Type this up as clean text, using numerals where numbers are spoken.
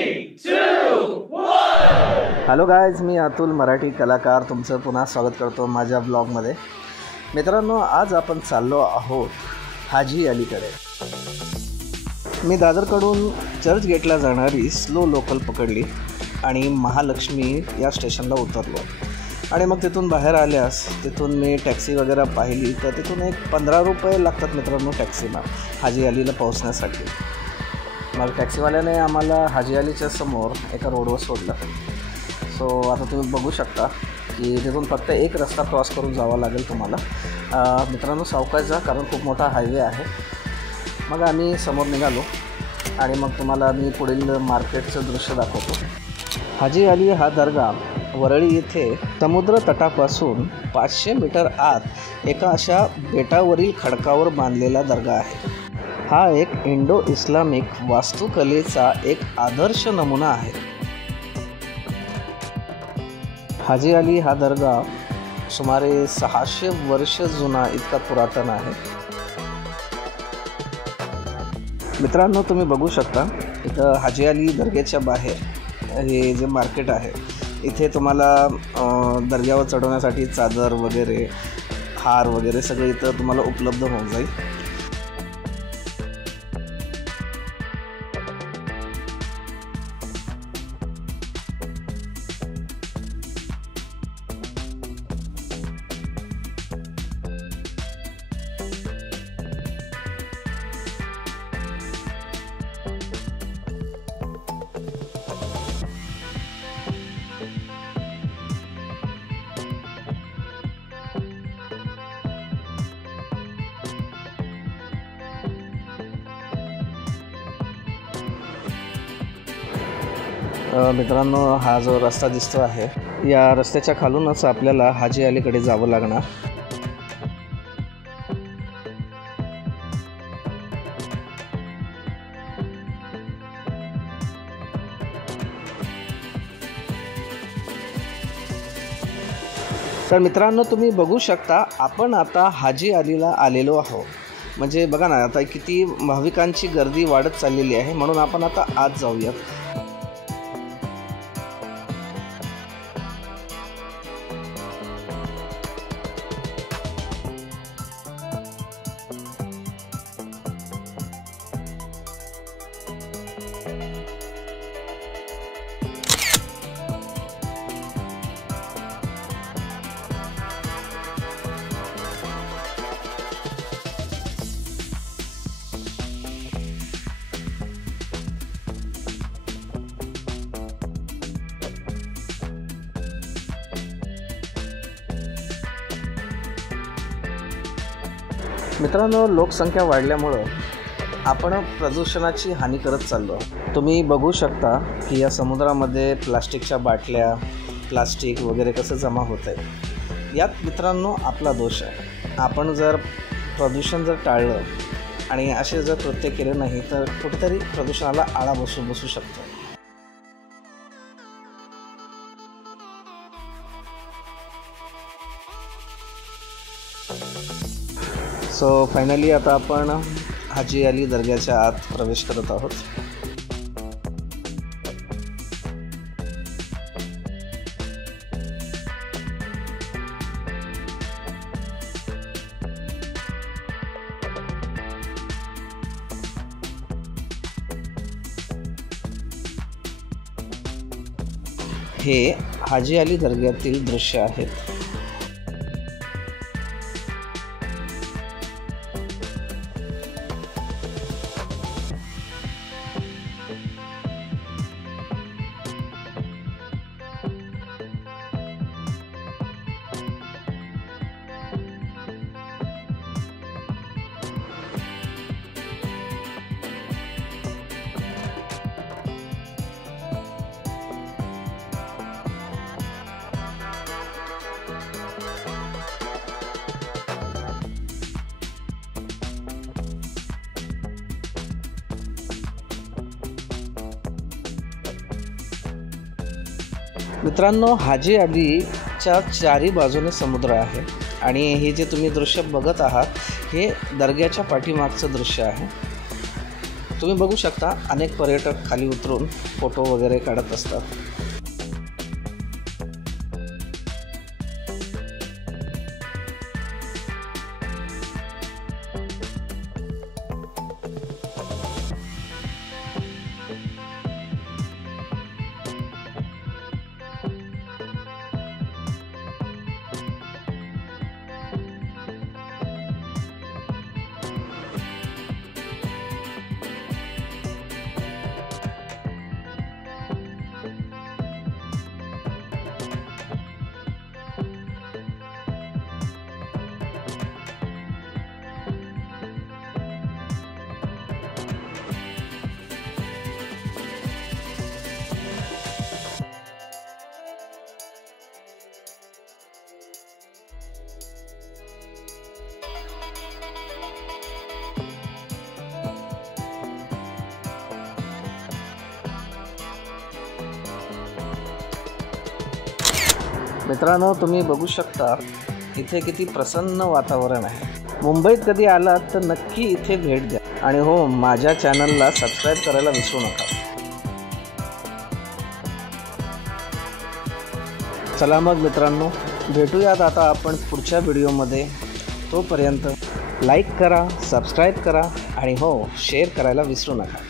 3, 2, 1. Hello guys, मी अतुल मराठी कलाकार तुमचं पुन्हा स्वागत करतो माझ्या ब्लॉगमध्ये. मित्रांनो, आज आपण चाललो आहोत हाजी अलीकडे. मी दादरकडून चर्चगेटला जाणारी स्लो लोकल पकडली आणि महालक्ष्मी या स्टेशनला उतरलो. आणि मग तिथून बाहेर आल्यास तिथून मी टॅक्सी वगैरे पाहिली तर तिथून एक 15 रुपये लागतात मित्रांनो टॅक्सीला हाजी अलीला पोहोचण्यासाठी. मग टॅक्सीवाल्याने आम्हाला हाजी अलीच्या समोर एका रोडवर सोडलं. सो आता तुम्ही बघू शकता की तिथून फक्त एक रस्ता क्रॉस करून जावा लागेल तुम्हाला. मित्रांनो, सावकाश जा, कारण खूप मोठा हायवे आहे. मग आम्ही समोर निघालो आणि मग तुम्हाला मी पुढील मार्केटचं दृश्य दाखवतो. हाजी अली हा दर्गा वरळी येथे समुद्र तटापासून 500 मीटर आत एका अशा बेटावरील खडकावर बांधलेला दर्गा आहे. हा एक इंडो इस्लामिक वास्तुकलेचा एक आदर्श नमुना आहे. हाजी अली हा दर्गा सुमारे 600 वर्ष जुना इतका पुरातन आहे. मित्रांनो, तुम्ही बघू शकता इथं हाजी अली दर्ग्याच्या बाहेर हे जे मार्केट आहे, इथे तुम्हाला दर्ग्यावर चढवण्यासाठी चादर वगैरे, हार वगैरे सगळं इथं तुम्हाला उपलब्ध होऊन जाईल. मित्रांनो, हा जो रस्ता दिसतो आहे, या रस्त्याच्या खालूनच आपल्याला हाजी अलीकडे जावं लागणार. तर मित्रांनो, तुम्ही बघू शकता आपण आता हाजी अलीला आलेलो आहोत. म्हणजे बघा ना, आता किती भाविकांची गर्दी वाढत चाललेली आहे. म्हणून आपण आता आत जाऊयात. मित्रांनो, लोकसंख्या वाढल्यामुळं आपण प्रदूषणाची हानी करत चाललो. तुम्ही बघू शकता की या समुद्रामध्ये प्लास्टिकच्या बाटल्या, प्लास्टिक वगैरे कसं जमा होत आहे. यात मित्रांनो आपला दोष आहे. आपण जर प्रदूषण जर टाळलं आणि असे जर कृत्य केले नाही तर कुठेतरी प्रदूषणाला आळा बसू शकतो. सो फायनली आता आपण हाजी अली दर्ग्याच्या आत प्रवेश करत आहोत. हे हाजी अली दर्ग्यातील दृश्य आहेत. मित्रांनो, हाजी अलीच्या चारी बाजूने समुद्र आहे आणि हे जे तुम्ही दृश्य बघत आहात हे दर्ग्याच्या पाठीमागचं दृश्य आहे. तुम्ही बघू शकता अनेक पर्यटक खाली उतरून फोटो वगैरे काढत असतात। मित्रांनो, तुम्ही बघू शकता इथे किती प्रसन्न वातावरण आहे। मुंबईत कधी आलात तर नक्की इथे भेट द्या आणि हो, माझ्या चॅनलला सबस्क्राईब करायला विसरू नका। चला मग मित्रांनो, भेटूयात आता आपण पुढच्या व्हिडिओमध्ये। तोपर्यंत लाईक करा, सबस्क्राईब करा आणि हो, शेअर करायला विसरू नका।